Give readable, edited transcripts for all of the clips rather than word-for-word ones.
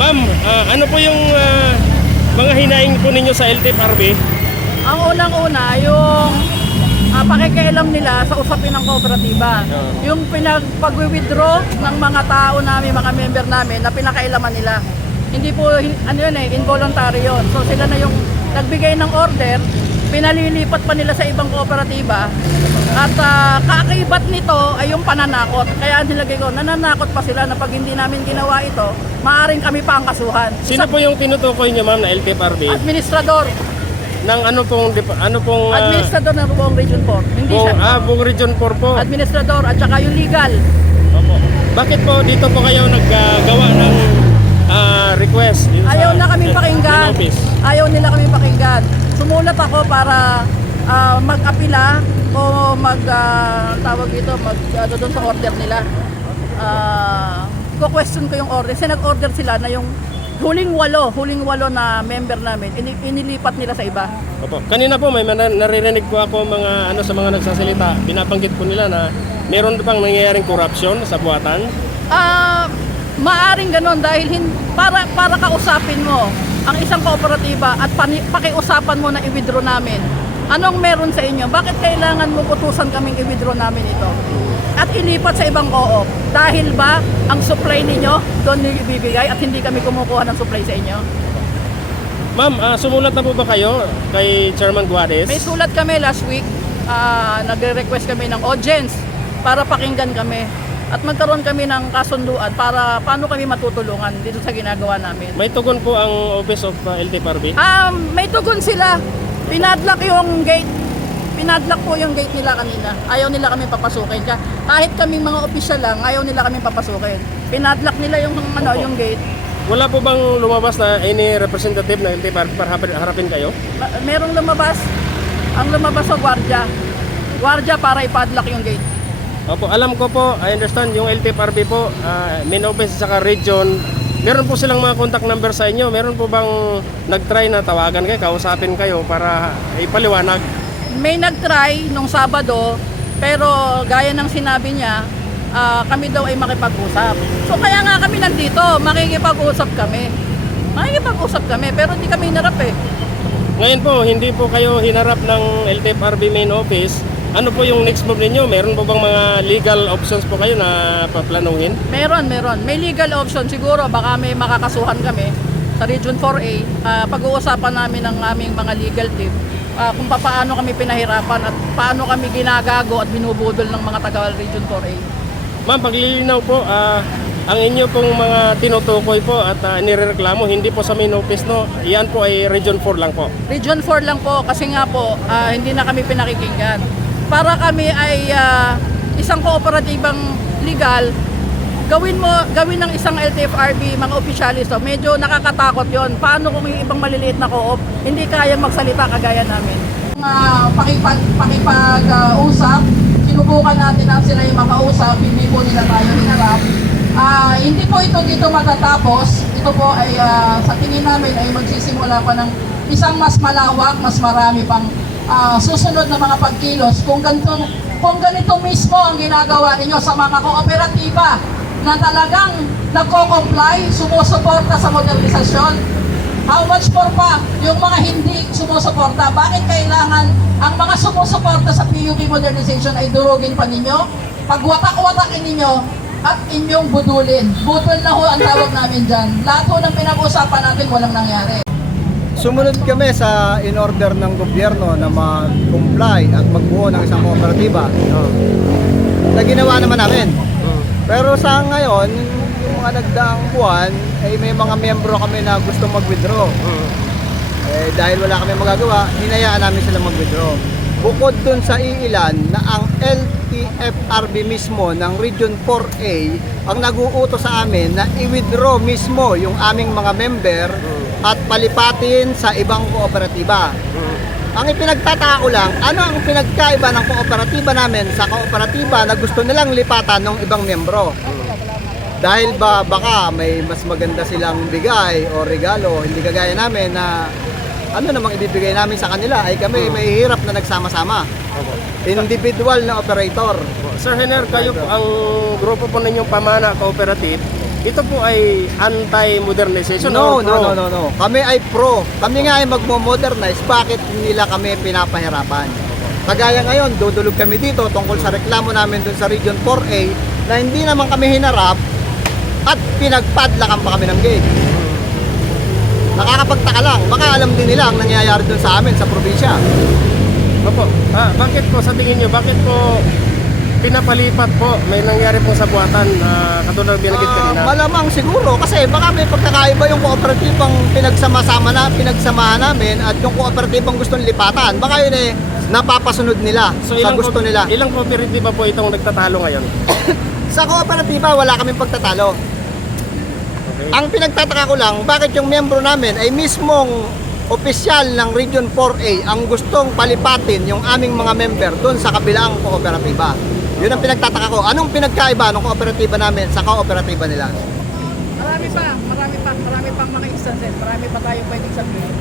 Ma'am, ano po yung mga hinaing po ninyo sa LTFRB? Ang unang-una, yung pakikialam nila sa usapin ng kooperatiba. Yung pinagpag-withdraw ng mga tao namin, mga member namin, na pinakailaman nila. Hindi po, involuntary yun. So sila na yung nagbigay ng order, pinalilipat pa nila sa ibang kooperatiba. At kaakibat nito ay yung pananakot. Kaya nilagay ko, nananakot pa sila na pag hindi namin ginawa ito, maaaring kami pa ang kasuhan. Sino po yung tinutukoy nyo, ma'am, na LTFRB? Administrador. Ng ano pong Administrador ng Buong Region 4. Hindi siya. Buong Region 4 po. Administrador at saka yung legal. Opo. Bakit po dito po kayo naggawa ng request? Ayaw na kami pakinggan. Ayaw nila kami pakinggan. Sumulat ako para mag-apila o tawag dito, doon sa order nila. Ko-question ko yung order. Kasi nag-order sila na yung huling walo na member namin, inilipat nila sa iba. Opo. Kanina po may naririnig po ako sa mga nagsasalita. Binabanggit po nila na meron pang nangyayaring corruption sa buhatan. Maaring ganon dahil para kausapin mo ang isang kooperatiba at pakiusapan mo na i-withdraw namin. Anong meron sa inyo? Bakit kailangan mo utusan kaming i-withdraw namin ito? At ilipat sa ibang co-op. Dahil ba ang supply ninyo doon ibibigay at hindi kami kumukuha ng supply sa inyo? Ma'am, sumulat na po ba kayo kay Chairman Guades? May sulat kami last week. Nagre-request kami ng audience para pakinggan kami. At magkaroon kami ng kasunduan para paano kami matutulungan dito sa ginagawa namin. May tugon po ang Office of LTFRB? May tugon sila. Pinadlock yung gate. Pinadlock po yung gate nila kanina. Ayaw nila kami papasukin. Kahit kaming mga opisyal lang, ayaw nila kami papasukin. Pinadlock nila yung gate. Wala po bang lumabas na any representative ng LTFRB para harapin kayo? Merong lumabas. Ang lumabas sa gwardiya. Gwardiya para ipadlock yung gate. Opo, alam ko po, I understand yung LTFRB po, main office sa region. Meron po silang mga contact number sa inyo. Meron po bang nag-try na tawagan kayo, kausapin kayo para ipaliwanag? May nag-try nung Sabado, pero gaya ng sinabi niya, kami daw ay makipag-usap. So kaya nga kami nandito, makikipag-usap kami. Makikipag-usap kami, pero hindi kami hinarap eh. Ngayon po, hindi po kayo hinarap ng LTFRB main office. Ano po yung next move ninyo? Meron po bang mga legal options po kayo na paplanuhin? Meron. May legal option siguro, baka may makakasuhan kami sa Region 4A. Pag-uusapan namin ng aming mga legal team kung paano kami pinahirapan at paano kami ginagago at binubudol ng mga taga Region 4A. Ma'am, paglilinaw po, ang inyo pong mga tinutukoy po at nirereklamo, hindi po sa main office, no? Yan po ay Region 4 lang po. Region 4 lang po kasi nga po hindi na kami pinakikinggan. Para kami ay isang kooperatibang legal, gawin ng isang LTFRB, mga opisyalis, medyo nakakatakot yon. Paano kung yung ibang maliliit na co-op hindi kayang magsalita kagaya namin? Pakipag-usap, sinubukan natin na sila yung makausap, hindi po nila tayo hinarap. Hindi po ito dito matatapos. Ito po ay sa tingin namin ay magsisimula pa ng isang mas malawak, mas marami pang susunod na mga pagkilos. Kung ganito mismo ang ginagawa ninyo sa mga kooperatiba na talagang nagko-comply, sumusuporta sa modernisasyon, how much more pa yung mga hindi sumusuporta? Bakit kailangan ang mga sumusuporta sa PUP modernization ay durugin pa ninyo? Pagwatak-watakin ninyo at inyong budulin. Budol na ho ang tawag namin dyan. Lahat ho ng pinag-usapan natin walang nangyari. Sumunod kami sa in-order ng gobyerno na mag-comply at magbuo ng isang kooperatiba. Na ginawa naman namin. Pero sa ngayon, yung mga nagdaang buwan, ay may mga miyembro kami na gusto mag-withdraw. Dahil wala kami magagawa, hinayaan namin sila mag-withdraw. Bukod dun sa iilan na ang LTFRB mismo ng Region 4A ang nag-uutos sa amin na i-withdraw mismo yung aming mga member at palipatin sa ibang kooperatiba. Ang ipinagtatao lang, ano ang pinagkaiba ng kooperatiba namin sa kooperatiba na gusto nilang lipatan ng ibang membro? Dahil baka may mas maganda silang bigay o regalo, hindi kagaya namin na ano namang ibibigay namin sa kanila ay kami may hirap na nagsama-sama. Opo. Individual na operator. Sir Henner, kayo po, ang grupo po ninyong Pamana Cooperative, ito po ay anti-modernization No, or pro? no. Kami ay pro. Kami nga ay magmo-modernize. Bakit nila kami pinapahirapan? Kagaya ngayon, dudulog kami dito tungkol sa reklamo namin dun sa Region 4A na hindi naman kami hinarap at pinagpadlakan pa kami ng gate. Nakakapagtaka lang. Baka alam din nila ang nangyayari dun sa amin sa probinsya. Opo. Bakit po, sa tingin nyo, bakit po pinapalipat po? May nangyari po sa buhatan na katulad ng binanggit kanina. Malamang siguro kasi baka may pagkakaiba yung kooperatibang pinagsamahan namin at yung kooperatibang gustong lipatan. Baka yun eh napapasunod nila sa gusto nila. Ilang kooperatiba po itong nagtatalo ngayon? Sa kooperatiba wala kaming pagtatalo. Okay. Ang pinagtataka ko lang, bakit yung miyembro namin ay mismong opisyal ng Region 4A ang gustong palipatin yung aming mga member doon sa kabilang kooperatiba. Yun ang pinagtataka ko. Anong pinagkaiba ng kooperatiba namin sa kooperatiba nila? Marami pang mga instances, marami pa tayo pwedeng sabihin.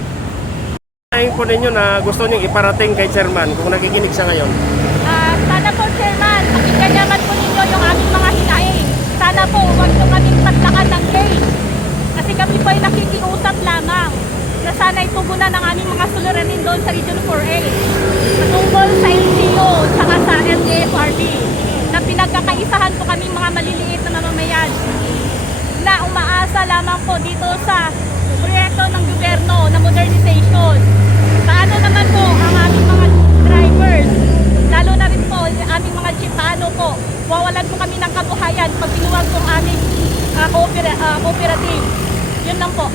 Ayun po ninyo na gusto nyo iparating kay Chairman kung nakikinig siya ngayon. Sana po, Chairman, pakinggan naman po ninyo yung aming mga hinaing. Sana po, huwag nyo kaming patlakan ng case. Kasi kami po ay nakikiusap lamang na sana itugunan ng aming mga suliranin doon sa Region 4A. Patungkol sa LGU, saka sa LTFRB, na pinagkakaisahan po kaming mga maliliit na mamamayan na umaasa lamang po dito sa proyekto ng gobyerno na modernization. Paano naman po ang aming mga drivers, lalo na rin po ang aming mga jeep, paano po wawalan po kami ng kabuhayan pag binuwag po ang aming cooperative. Yun lang po.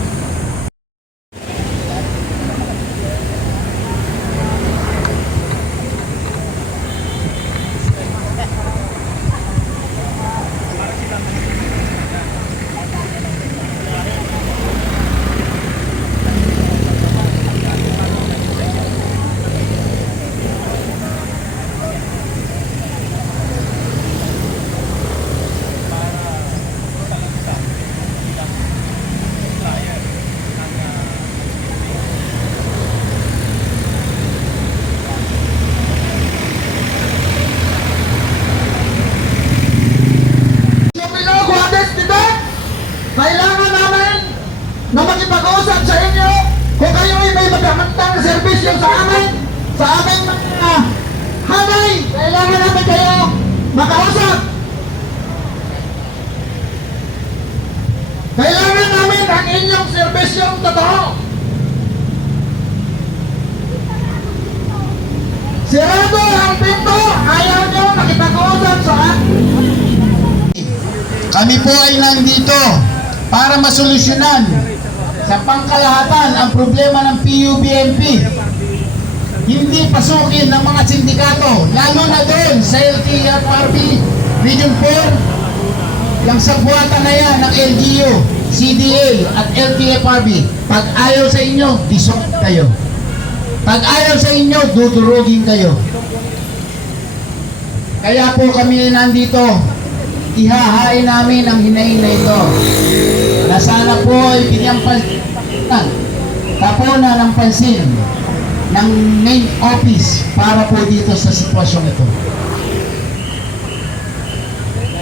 Kailangan namin na makipag-usap sa inyo kung kayo ay may magkamantang serbisyo sa aming mga hanay. Kailangan namin kayo makausap. Kailangan namin ang inyong serbisyong totoo. Sirado ang pinto, ayaw nyo makipag-usap sa amin. Kami po ay nandito para masolusyonan sa pangkalahatan ang problema ng PUBMP. Hindi pasukin ng mga sindikato, lalo na doon sa LTFRB Region 4, yung sabuatan na yan ng LGU, CDA at LTFRB. Pag ayaw sa inyo, disok kayo. Pag ayaw sa inyo, dudurugin kayo. Kaya po kami nandito, ihahain namin ang hinaing na ito na sana po ay bigyang tapunan ng pansin ng main office para po dito sa sitwasyong ito.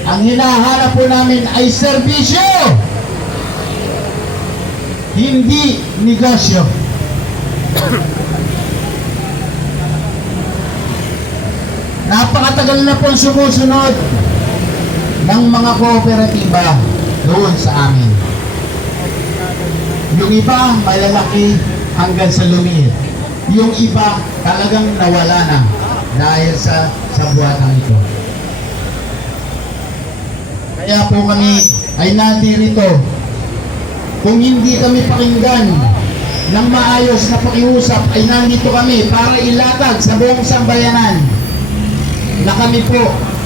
Ang hinahanap po namin ay serbisyo, hindi negosyo. Napakatagal na pong sumusunod ng mga kooperatiba doon sa amin. Yung iba malalaki hanggang sa lumiit. Yung iba talagang nawala na dahil sa buwatan ito. Kaya po kami ay nandirito. Kung hindi kami pakinggan ng maayos na pakiusap, ay nandito kami para ilatag sa buong sambayanan na kami po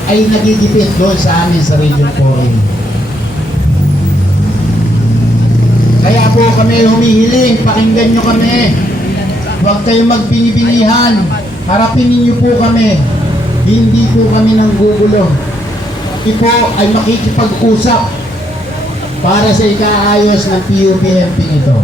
ay nagigipit doon sa amin sa Region 4A. Kaya po kami humihiling, pakinggan nyo kami. Huwag kayong magbinibinihan. Harapin ninyo po kami. Hindi po kami nanggugulo. Kami po ay makikipag-usap para sa ikaayos ng PUBMP ito.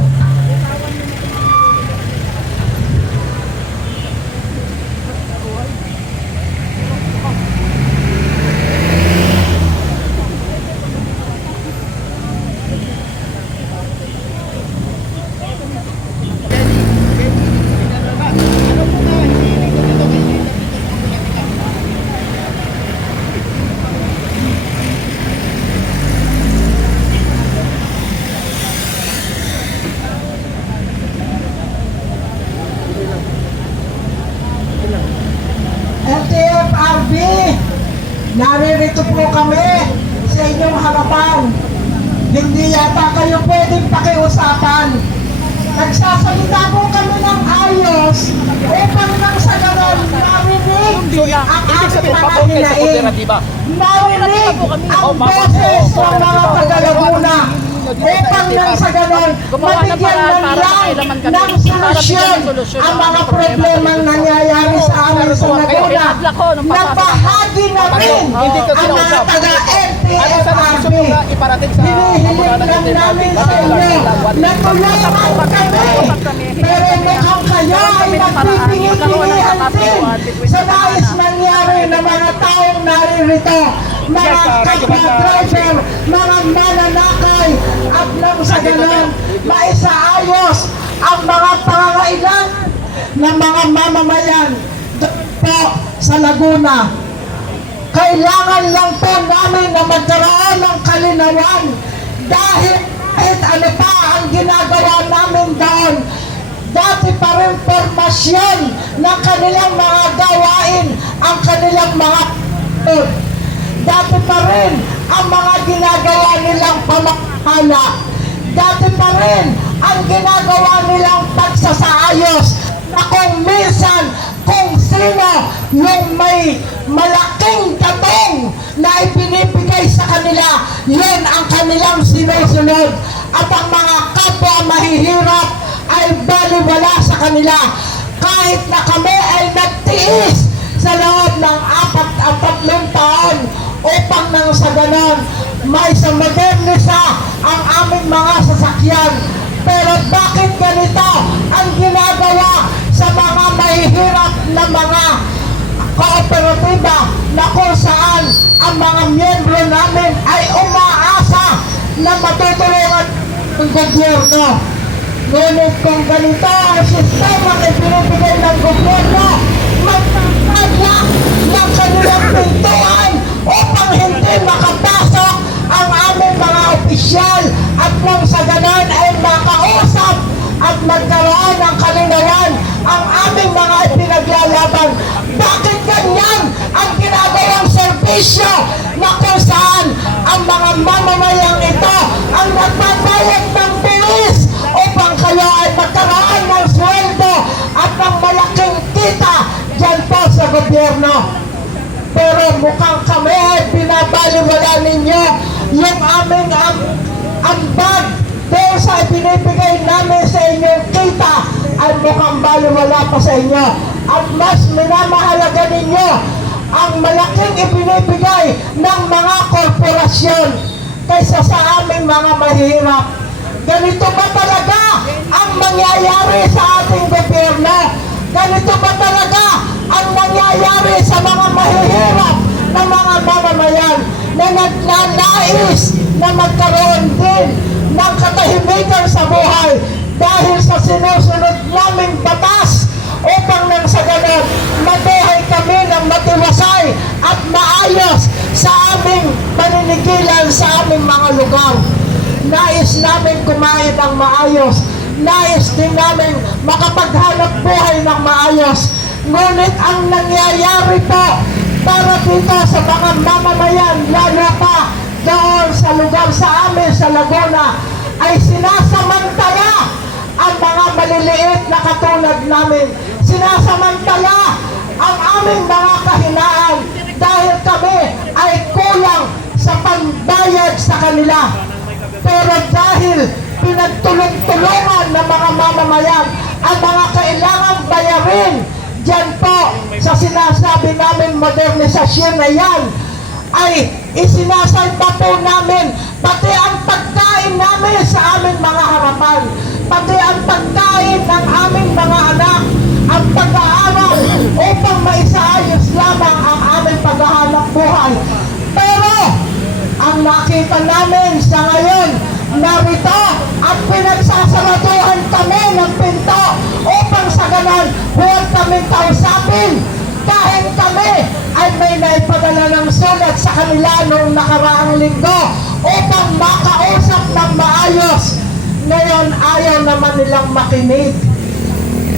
naririto po kami sa inyong harapan. Hindi yata kayo pwedeng pakiusapan. Nagsasalita po kami ng ayos upang nang sa ganon marinig ang ating mga hinaing. Marinig ang boses ng mga taga-Laguna upang nang sa ganon mabigyan man lang ng solusyon ang mga problemang nangyayari sa amin sa Laguna. Nabahagi namin ang mga taga-LTFRB. Hinihiling lang namin sa inyo na tulungan kami. Pero mukhang kayo ay nagpipingin-pilihan din sa nais nangyari ng mga taong naririto. Mga kapwa-driver, mga mananakay, at nang sa ganon, maisaayos ang mga pangangailangan ng mga mamamayan doon po sa Laguna. Kailangan lang po namin na magkaroon ng kalinawan dahil kahit ano pa ang ginagawa namin doon, dati pa rin formasyon ng kanilang mga gawain, ang kanilang mga dati pa rin ang mga ginagawa nilang pamamahala. Dati pa rin ang ginagawa nilang pagsasaayos na kung minsan, kung sino yung may malaking katong na ipinibigay sa kanila, yun ang kanilang sinusunod. At ang mga kapwa mahihirap ay baliwala sa kanila. Kahit na kami ay nagtiis sa loob ng 4 taon upang nang sa ganon may modernisa ang aming mga sasakyan. Pero bakit ganito ang ginagawa sa mga mahihirap na mga kooperatiba na kung saan ang mga miyembro namin ay umaasa na matutulungan ng gobyerno? Ngunit kung ganito ang sistema na binibigay ng gobyerno, magpapagla ng kanilang pintuan upang hindi makapasok ang aming mga opisyal at nang sa ganon ay makausap at magkaroon ng kalinawan ang aming mga ipinaglalaban. Bakit ganyan ang ginagawang serbisyo na kung saan ang mga mamamayang ito ang nagbabayad ng bilis upang kayo ay magkaroon ng sweldo at ng malaking kita dyan po sa gobyerno? Pero mukhang kami ay binabaliwala ninyo yung aming ambag dahil sa binibigay namin sa inyong kita ay mukhang baliwala pa sa inyo. At mas minamahalaga ninyo ang malaking ibinibigay ng mga korporasyon kaysa sa aming mga mahirap. Ganito ba talaga ang mangyayari sa ating gobyerno? Ganito ba talaga ang nangyayari sa mga mahihirap na mga mamamayan na nagnanais na magkaroon din ng katahimikan sa buhay dahil sa sinusunod naming batas upang nang sa ganon mabuhay kami ng matiwasay at maayos sa aming paninigilan sa aming mga lugar. Nais namin kumain ng maayos. Nais din namin makapaghanap buhay ng maayos. Ngunit ang nangyayari po para dito sa mga mamamayan, lalo pa doon sa lugar sa amin sa Laguna, ay sinasamantala ang mga maliliit na katulad namin. Sinasamantala ang aming mga kahinaan dahil kami ay kulang sa pambayad sa kanila. Pero dahil pinagtulong-tulungan ng mga mamamayan ang mga kailangang bayarin dyan po sa sinasabi namin modernisasyon na yan, ay isinasalba po namin pati ang pagkain namin sa aming mga harapan, pati ang pagkain ng aming mga anak, ang pag-aaral upang maisaayos lamang ang aming paghahanap buhay. Pero ang nakita namin sa ngayon, narito at pinagsasaratuhan kami ng pinto upang sa ganon huwag kami kausapin kahit kami ay may naipadala ng sulat sa kanila noong nakaraang linggo upang makausap ng maayos. Ngayon ayaw naman nilang makinig.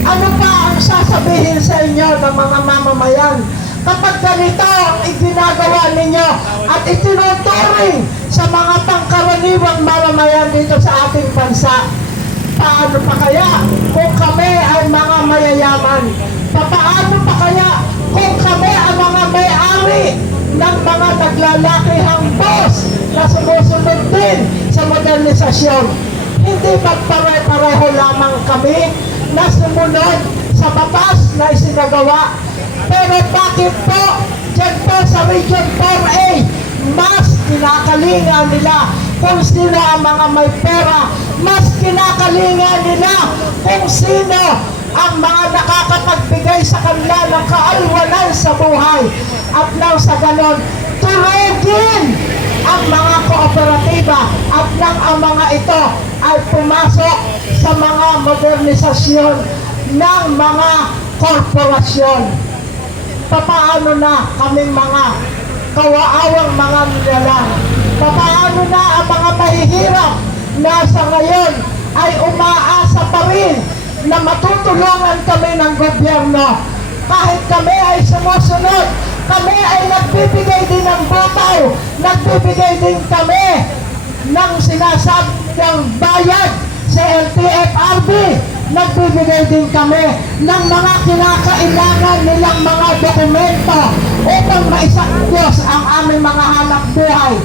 Ano pa ang sasabihin sa inyo ng mga mamamayan? kapag ganito ang iginagawa ninyo at itinuturing sa mga pangkaraniwang mamamayan dito sa ating bansa? Paano pa kaya kung kami ay mga mayayaman? Paano pa kaya kung kami ang mga may-ari ng mga naglalakihang boss na sumusunod din sa modernisasyon? Hindi magpare-pareho lamang kami na sumunod sa batas na isinagawa. Pero bakit po dyan po sa Region 4A mas kinakalinga nila kung sino ang mga may pera, mas kinakalinga nila kung sino ang mga nakakapagbigay sa kanila ng kaalwanan sa buhay, at nang sa ganon turugin ang mga kooperatiba at nang ang mga ito ay pumasok sa mga modernisasyon ng mga korporasyon. Papaano na kaming mga kawaawang mga nilalang? Papaano na ang mga mahihirap na sa ngayon ay umaasa pa rin na matutulungan kami ng gobyerno? Kahit kami ay sumusunod, kami ay nagbibigay din ng butaw, nagbibigay din kami ng sinasabing bayad sa LTFRB, nagbibigay din kami ng mga kinakailangan nilang mga dokumento upang maisakdiyos ang aming mga hanap buhay.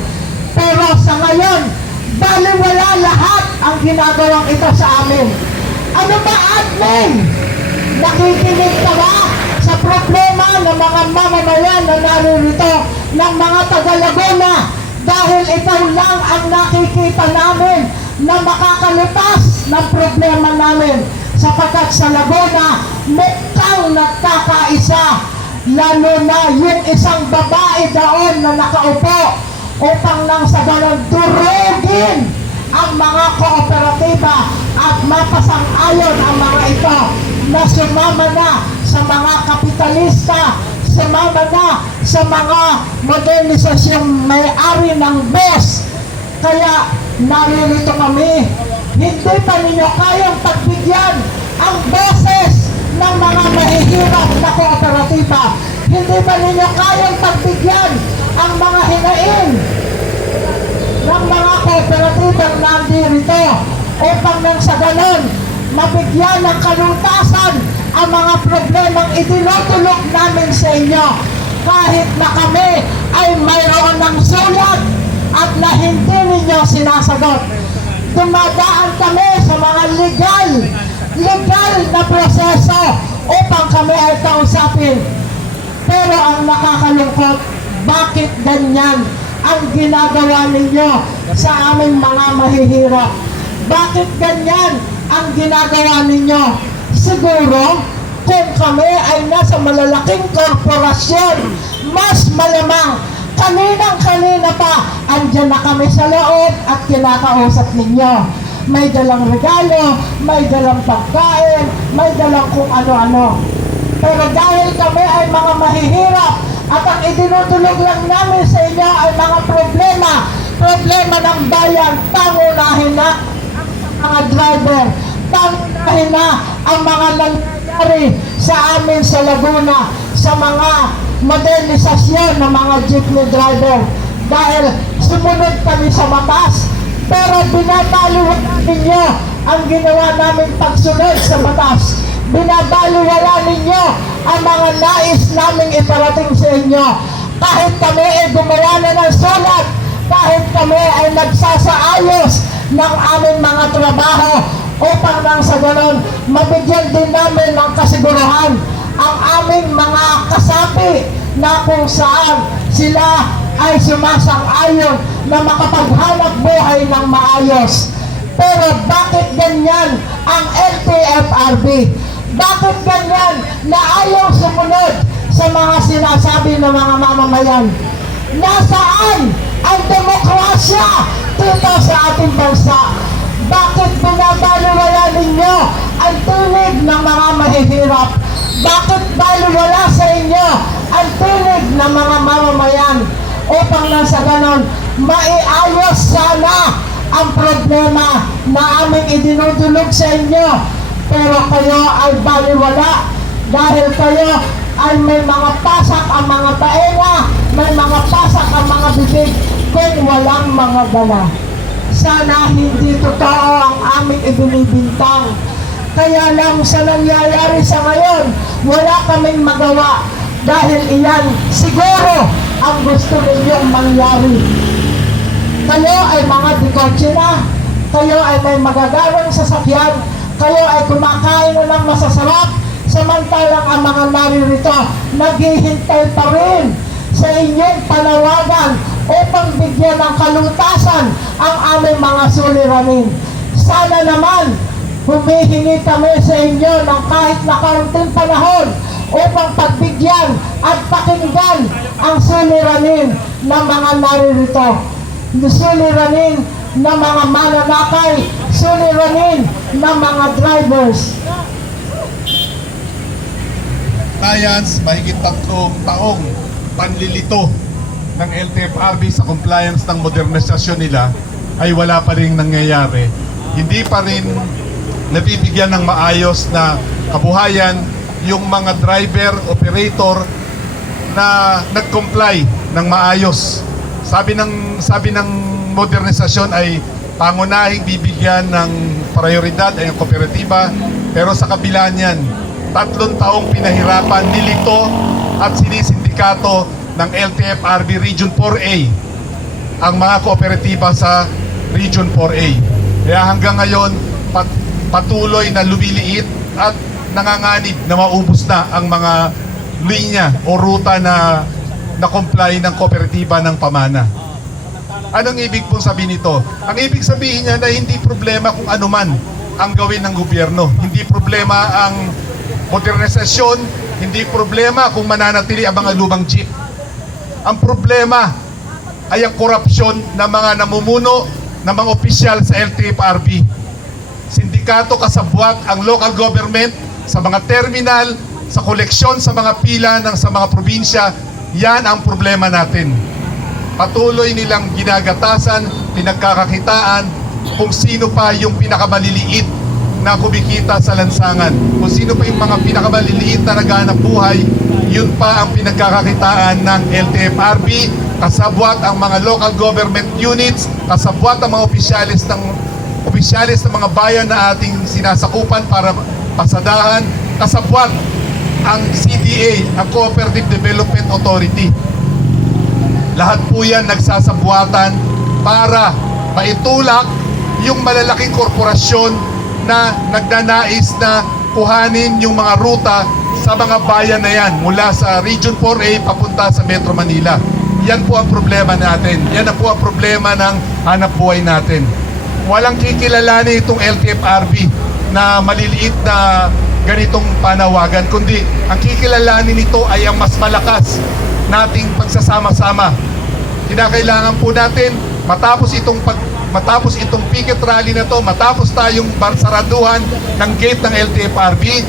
Pero sa ngayon, baliwala lahat ang ginagawang ito sa amin. Ano ba, admin? Nakikinig ka ba sa problema ng mga mamamayan na naririto ng mga taga-Laguna? Dahil ito lang ang nakikita namin na makakalipas ng problema namin, sapagkat sa Laguna mukhang nagkakaisa, lalo na yung isang babae doon na nakaupo upang nang sa ganon durugin ang mga kooperatiba at mapasang-ayon ang mga ito na sumama na sa mga kapitalista, sumama na sa mga modernisasyong may-ari ng boss. Kaya naririto kami, hindi pa ninyo kayang pagbigyan ang boses ng mga mahihirap na kooperatiba. Hindi pa ninyo kayang pagbigyan ang mga hinain ng mga kooperatibang nandirito upang nang sa ganon mabigyan ng kalutasan ang mga problemang itinutulog namin sa inyo, kahit na kami ay mayroon ng sulat at na hindi ninyo sinasagot. Dumadaan kami sa mga legal na proseso upang kami ay kausapin. Pero ang nakakalungkot, bakit ganyan ang ginagawa ninyo sa aming mga mahihirap? Bakit ganyan ang ginagawa ninyo? Siguro, kung kami ay nasa malalaking korporasyon, mas malamang kaninang-kanina pa, andyan na kami sa loob at kinakausap ninyo. May dalang regalo, may dalang pagkain, may dalang kung ano-ano. Pero dahil kami ay mga mahihirap at ang idinutulog lang namin sa inyo ay mga problema ng bayan, pangunahin na ang mga driver, pangunahin na ang mga nangyayari sa amin sa Laguna, sa mga modernisasyon ng mga jeepney driver. Dahil sumunod kami sa batas, pero binabaliwala ninyo ang ginawa namin pagsunod sa batas. Binabaliwala ninyo ang mga nais naming iparating sa inyo. Kahit kami ay gumawa na ng sulat, kahit kami ay nagsasaayos ng aming mga trabaho upang nang sa ganon mabigyan din namin ng kasiguruhan ang aming mga kasapi na kung saan sila ay sumasang-ayon na makapaghanap buhay ng maayos. Pero bakit ganyan ang LTFRB? Bakit ganyan na ayaw sumunod sa mga sinasabi ng mga mamamayan? Nasaan ang demokrasya dito sa ating bansa? Bakit binabaliwala ninyo ang tinig ng mga mahihirap? Bakit baliwala sa inyo ang tinig ng mga mamamayan? Upang nang sa ganon, maiayos sana ang problema na aming idinudulog sa inyo. Pero kayo ay baliwala dahil kayo ay may mga pasak ang mga taenga, may mga pasak ang mga bibig kung walang mga dala. Sana hindi totoo ang aming ibinibintang. Kaya lang sa nangyayari sa ngayon, wala kaming magawa dahil iyan siguro ang gusto ninyong mangyari. Kayo ay mga dikotse na, kayo ay may magagawang sasakyan, kayo ay kumakain na ng masasarap, samantalang ang mga naririto naghihintay pa rin sa inyong panawagan upang bigyan ng kalutasan ang aming mga suliranin. Sana naman humihingi kami sa inyo ng kahit na kaunting panahon upang pagbigyan at pakinggan ang suliranin ng mga naririto. Suliranin ng mga mananakay, suliranin ng mga drivers. Compliance, mahigit 3 taong panlilito ng LTFRB sa compliance ng modernisasyon nila ay wala pa rin nangyayari. Hindi pa rin nabibigyan ng maayos na kabuhayan yung mga driver, operator na nag-comply ng maayos. Sabi ng modernisasyon ay pangunahing bibigyan ng prioridad ay ang kooperatiba, pero sa kabila niyan 3 taong pinahirapan, nilito at sinisindikato ng LTFRB Region 4A ang mga kooperatiba sa Region 4A. Kaya hanggang ngayon patuloy na lumiliit at nanganganib na maubos na ang mga linya o ruta na comply ng kooperatiba ng pamana. Anong ibig pong sabihin nito? Ang ibig sabihin niya na hindi problema kung ano man ang gawin ng gobyerno. Hindi problema ang modernisasyon, hindi problema kung mananatili ang mga lumang jeep. Ang problema ay ang korupsyon ng mga namumuno ng mga opisyal sa LTFRB. Sindikato kasabwat ang local government sa mga terminal, sa koleksyon sa mga pila sa mga probinsya. Yan ang problema natin. Patuloy nilang ginagatasan, pinagkakakitaan kung sino pa yung pinakamaliliit na kumikita sa lansangan. Kung sino pa yung mga pinakamaliliit na naghahanap buhay, yun pa ang pinagkakakitaan ng LTFRB, kasabwat ang mga local government units, kasabwat ang mga opisyalis ng mga bayan na ating sinasakupan para pasadahan, kasabwat ang CDA, ang Cooperative Development Authority. Lahat po yan nagsasabuatan para maitulak yung malalaking korporasyon na nagnanais na kuhanin yung mga ruta sa mga bayan na yan mula sa Region 4A papunta sa Metro Manila. Yan po ang problema natin. Yan po ang problema ng hanap buhay natin. Walang kikilalanin itong LTFRB na maliliit na ganitong panawagan, kundi ang kikilalanin nito ay ang mas malakas nating pagsasama-sama. Kinakailangan po natin matapos itong picket rally na to, matapos tayong barsaraduhan ng gate ng LTFRB,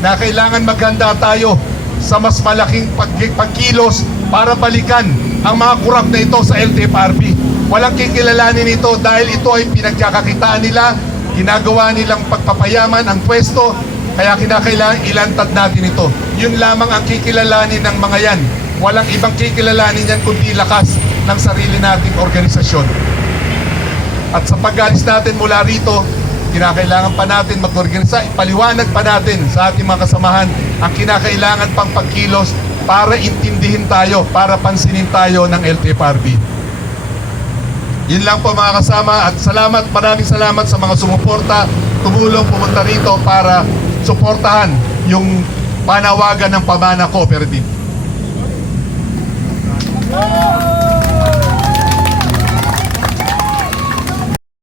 na kailangan maghanda tayo sa mas malaking pagkilos para balikan ang mga kurap na ito sa LTFRB. Walang kikilalanin ito dahil ito ay pinagkakakitaan nila, ginagawa nilang pagpapayaman ang pwesto, kaya kinakailangan ilantad natin ito. Yun lamang ang kikilalanin ng mga yan. Walang ibang kikilalanin yan kundi lakas ng sarili nating organisasyon. At sa pag-alis natin mula rito, kinakailangan pa natin mag-organisa, ipaliwanag pa natin sa ating mga kasamahan ang kinakailangan pang pagkilos para intindihin tayo, para pansinin tayo ng LTFRB. Yun lang po mga kasama, at maraming salamat sa mga sumuporta, tumulong pumunta rito para suportahan yung panawagan ng Pamana Cooperative.